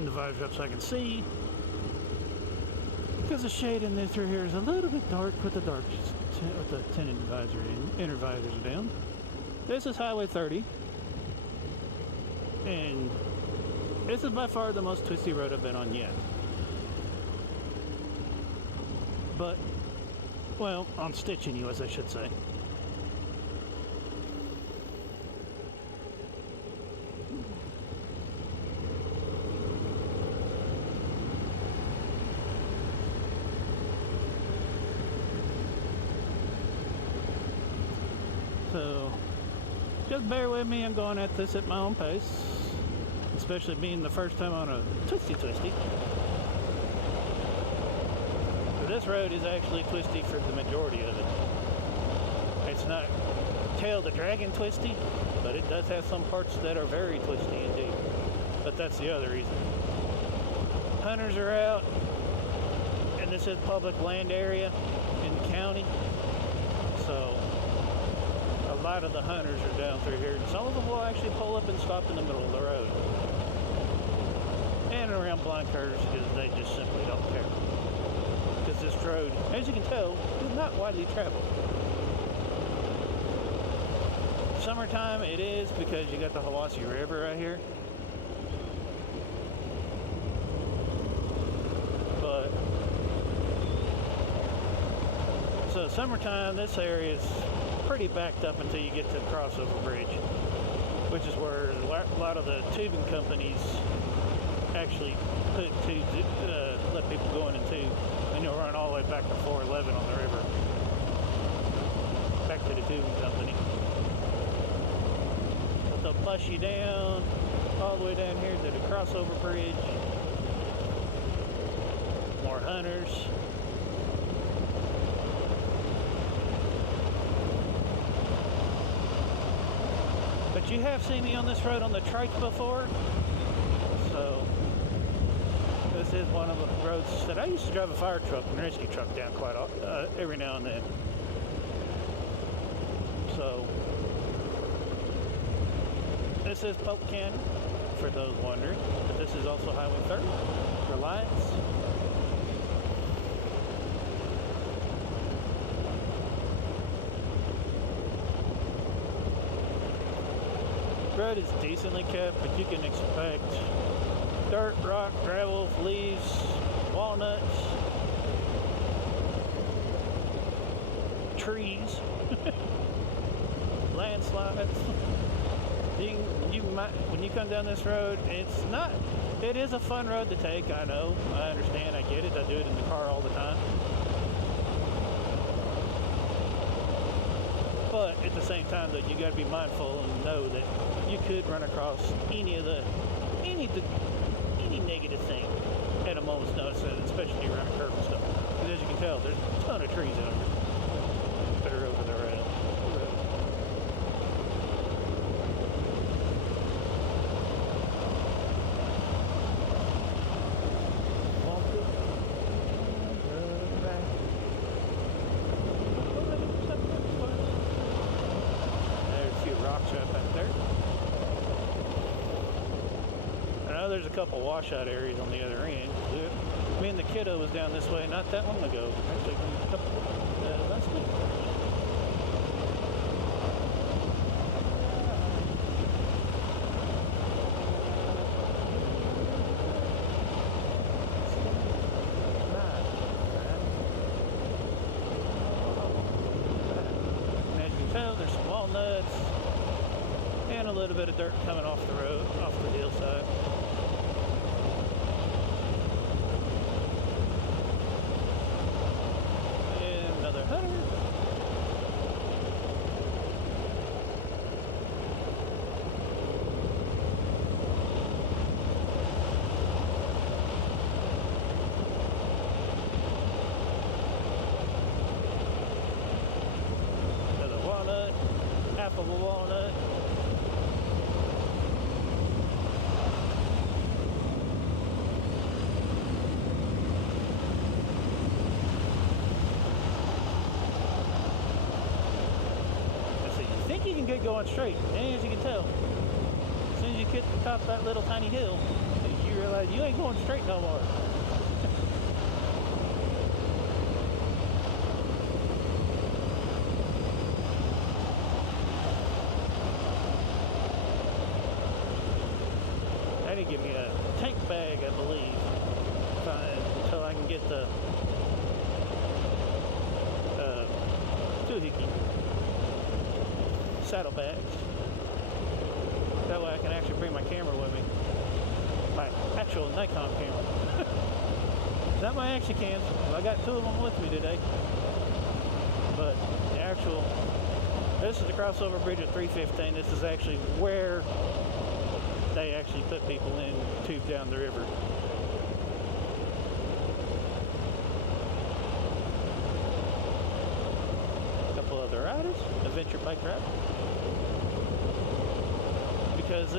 bring the visor up so I can see. Because the shade in this through here is a little bit dark with the tinted visor inner visors are down. This is Highway 30. And this is by far the most twisty road I've been on yet. But, well, on Stitch anyways, I should say. So, just bear with me, I'm going at this at my own pace. Especially being the first time on a twisty. This road is actually twisty for the majority of it. It's not tail the dragon twisty, but it does have some parts that are very twisty indeed. But that's the other reason. Hunters are out, and this is public land area in the county. So a lot of the hunters are down through here, and some of them will actually pull up and stop in the middle of the road. And around blind curves because they just simply don't care. Because this road, as you can tell, is not widely traveled. Summertime it is because you got the Hiwassee River right here. But so summertime this area is pretty backed up until you get to the crossover bridge, which is where a lot of the tubing companies actually put tubes, let people go in tube, and you'll run all the way back to 411 on the river, back to the tubing company. But they'll flush you down all the way down here to the crossover bridge. More hunters. But you have seen me on this road on the trike before, so this is one of the roads that I used to drive a fire truck and rescue truck down quite every now and then. So this is Polk County, for those wondering, but this is also Highway 30, Reliance. The road is decently kept, but you can expect dirt, rock, gravel, leaves, walnuts, trees, landslides. You might, when you come down this road, it is a fun road to take, I know, I understand, I get it, I do it in the car all the time. But at the same time, though, you got to be mindful and know that you could run across any negative thing at a moment's notice, especially around a curve and stuff. Because as you can tell, there's a ton of trees out here that are over the road. There's a couple washout areas on the other end. Me and the kiddo was down this way not that long ago. Actually, a couple last week. And as you can tell, there's some walnuts and a little bit of dirt coming off the road, off the hillside. Half of a walnut. Let's see, you think you can get going straight, and as you can tell, as soon as you hit the top of that little tiny hill, you're realize you ain't going straight no more. I need to give me a tank bag, I believe, until I can get the doohickey saddlebags. That way I can actually bring my camera with me. My actual Nikon camera. That I actually can. I got two of them with me today. But the actual, this is the crossover bridge at 315. This is actually where they actually put people in tube down the river. A couple other riders, adventure bike ride. Because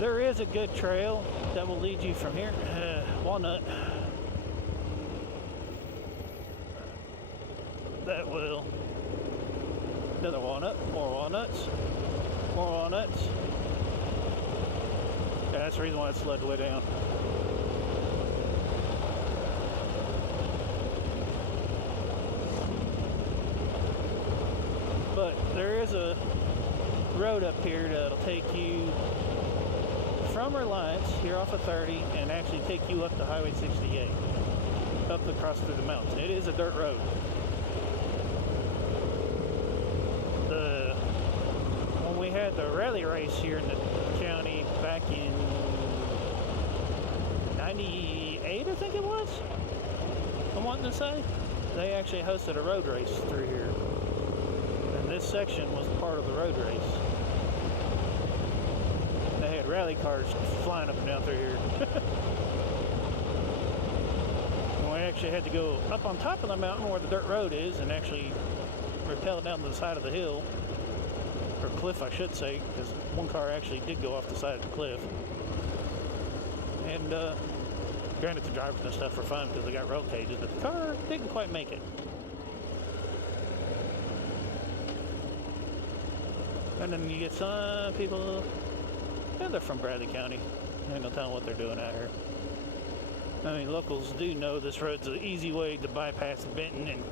there is a good trail that will lead you from here. Walnut. That will, another walnut, more walnuts, more walnuts. Yeah, that's the reason why it slowed the way down. But there is a road up here that'll take you from Reliance here off of 30 and actually take you up to Highway 68, up across through the mountains. It is a dirt road. When we had the rally race here in the county back in 98, I think it was, I'm wanting to say, they actually hosted a road race through here. And this section was part of the road race. They had rally cars flying up and down through here. And we actually had to go up on top of the mountain where the dirt road is and actually rappel down to the side of the hill, or cliff I should say, because one car actually did go off the side of the cliff. And granted, the drivers and stuff for fun because they got roll cages, but the car didn't quite make it. And then you get some people, yeah, they're from Bradley County. Ain't no telling what they're doing out here. I mean, locals do know this road's an easy way to bypass Benton and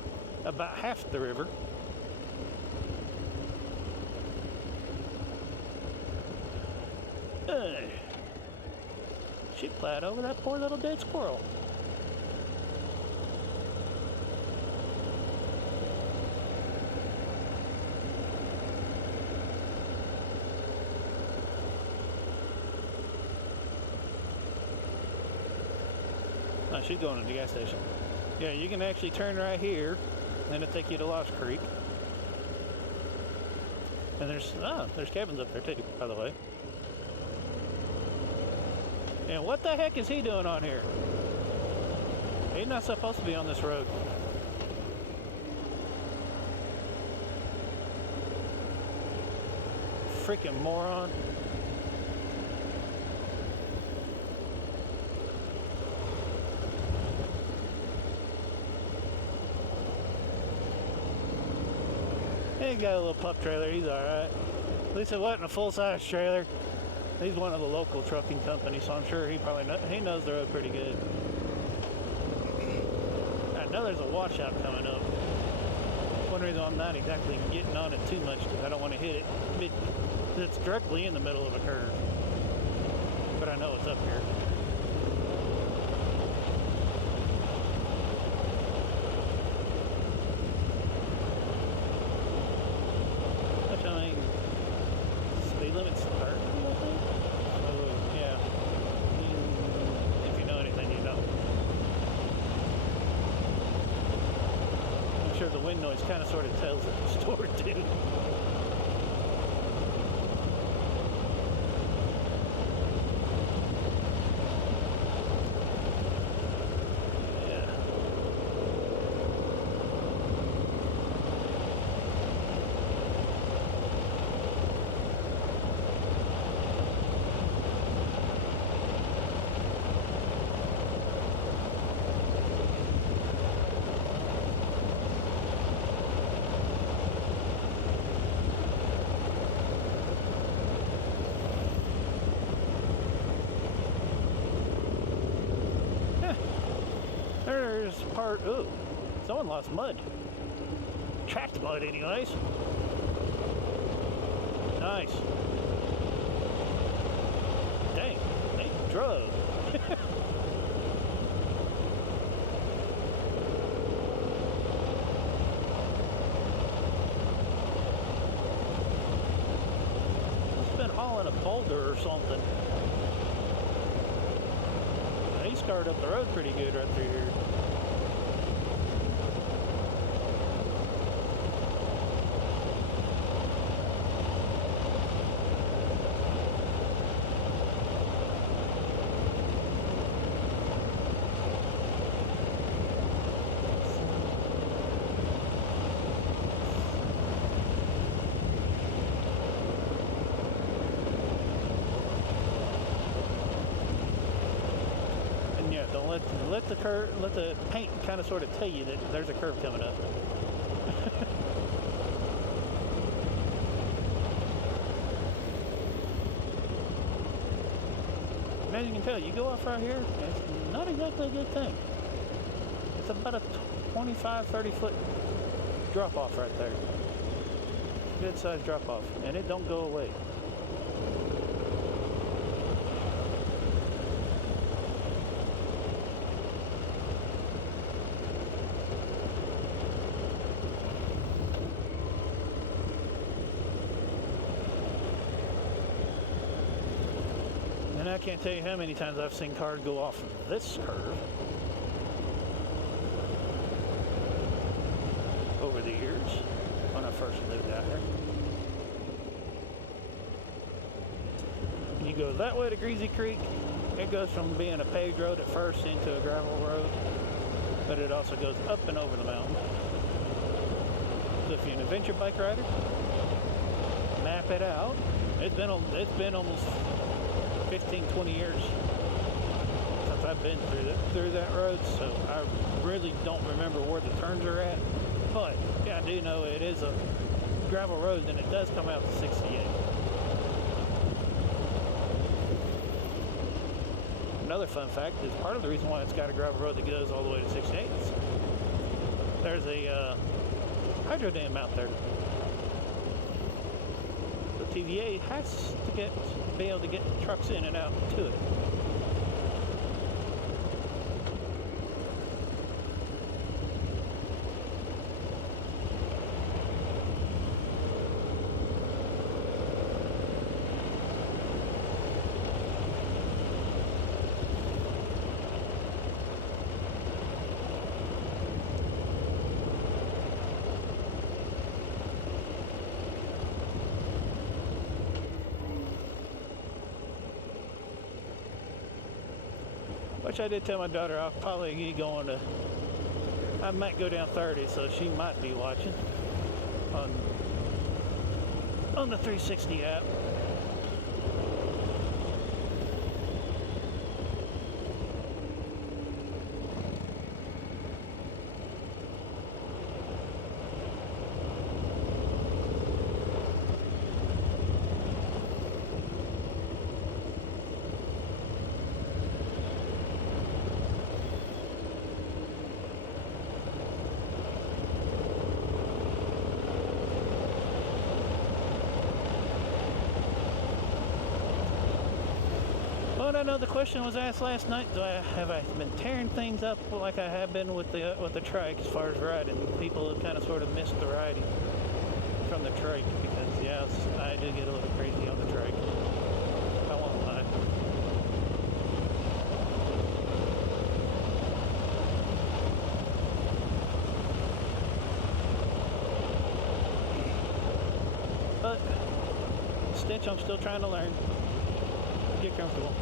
about half the river. She plowed over that poor little dead squirrel. No, she's going to the gas station. Yeah, you can actually turn right here, and it'll take you to Lost Creek. And there's cabins up there too, by the way. And what the heck is he doing on here? He's not supposed to be on this road. Freaking moron. He got a little pup trailer, he's alright. At least it wasn't a full-size trailer. He's one of the local trucking companies, so I'm sure he knows the road pretty good. I know there's a washout coming up. One reason I'm not exactly getting on it too much because I don't want to hit it. It's directly in the middle of a curve. But I know it's up here. Which I mean, speed limit's 30, I think? So, yeah. If you know anything, you know. I'm sure the wind noise kind of sort of tells the story too. there's part. Ooh, someone lost mud. Tracked mud, anyways. Nice. Dang, they drove. It's been hauling a boulder or something. He started up the road pretty good right through here. Don't let the paint kind of sort of tell you that there's a curve coming up. As you can tell, you go off right here, it's not exactly a good thing. It's about a 25, 30 foot drop off right there. Good size drop off, and it don't go away. I can't tell you how many times I've seen cars go off this curve over the years when I first lived out here. You go that way to Greasy Creek, it goes from being a paved road at first into a gravel road, but it also goes up and over the mountain. So if you're an adventure bike rider, map it out. It's been almost 15, 20 years since I've been through that road, so I really don't remember where the turns are at. But yeah, I do know it is a gravel road, and it does come out to 68. Another fun fact is part of the reason why it's got a gravel road that goes all the way to 68 is there's a hydro dam out there. The TVA has to be able to get trucks in and out to it. Which I did tell my daughter I'll probably be going to, I might go down 30, so she might be watching on the 360 app. But I know the question was asked last night, have I been tearing things up like I have been with the trike as far as riding? People have kind of sort of missed the riding from the trike because, yeah, I do get a little crazy on the trike. I won't lie. But, Stitch, I'm still trying to learn. Get comfortable.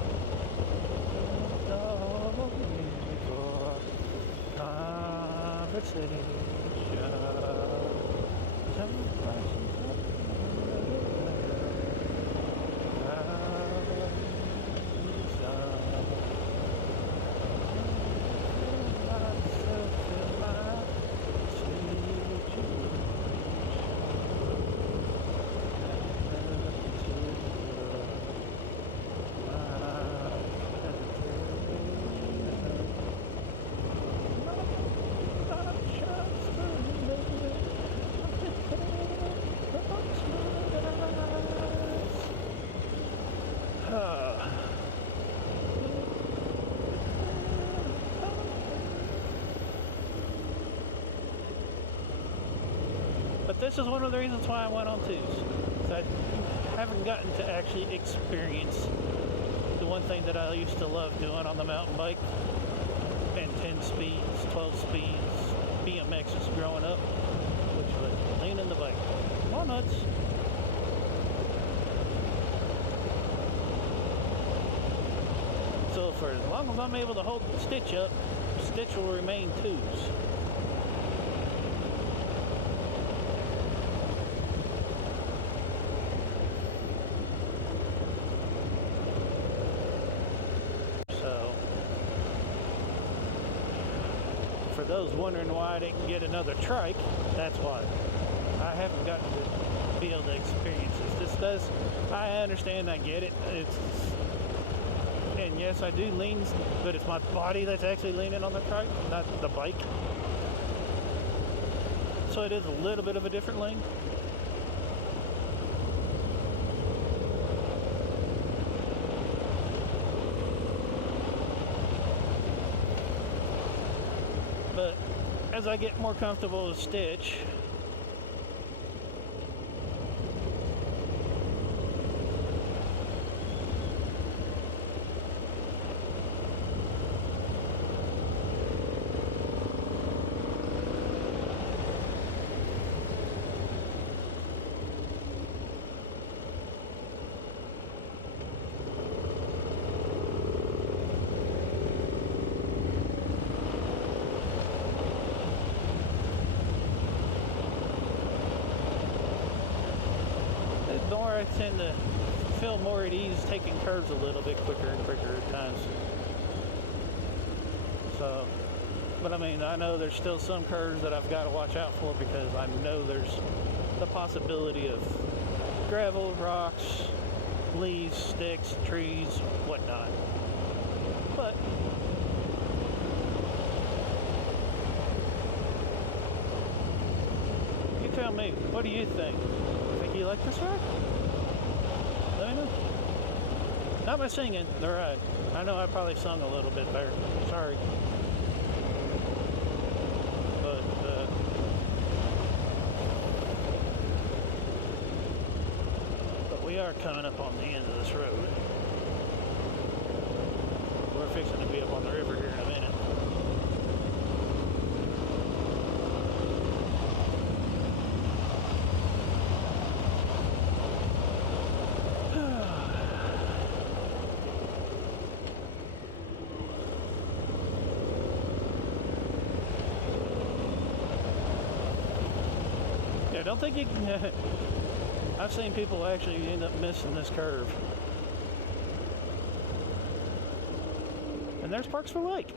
But this is one of the reasons why I went on twos. I haven't gotten to actually experience the one thing that I used to love doing on the mountain bike, and 10 speeds, 12 speeds, BMXs growing up, which was leaning the bike. Walnuts. So for as long as I'm able to hold the stitch up, stitch will remain twos. So for those wondering why I didn't get another trike, that's why. I haven't gotten to be able to experience this. This does, I understand, I get it. And yes, I do lean, but it's my body that's actually leaning on the trike, not the bike. So it is a little bit of a different lean. But as I get more comfortable with stitch, I tend to feel more at ease taking curves a little bit quicker and quicker at times. So, but I mean, I know there's still some curves that I've got to watch out for because I know there's the possibility of gravel, rocks, leaves, sticks, trees, whatnot. But you tell me, what do you think? Think you like this ride? Let me know. Not by singing, the ride. I know I probably sung a little bit there. Sorry. But we are coming up on the end of this road. We're fixing to be up on the river here in a minute. I don't think you can. I've seen people actually end up missing this curve. And there's Parksville Lake.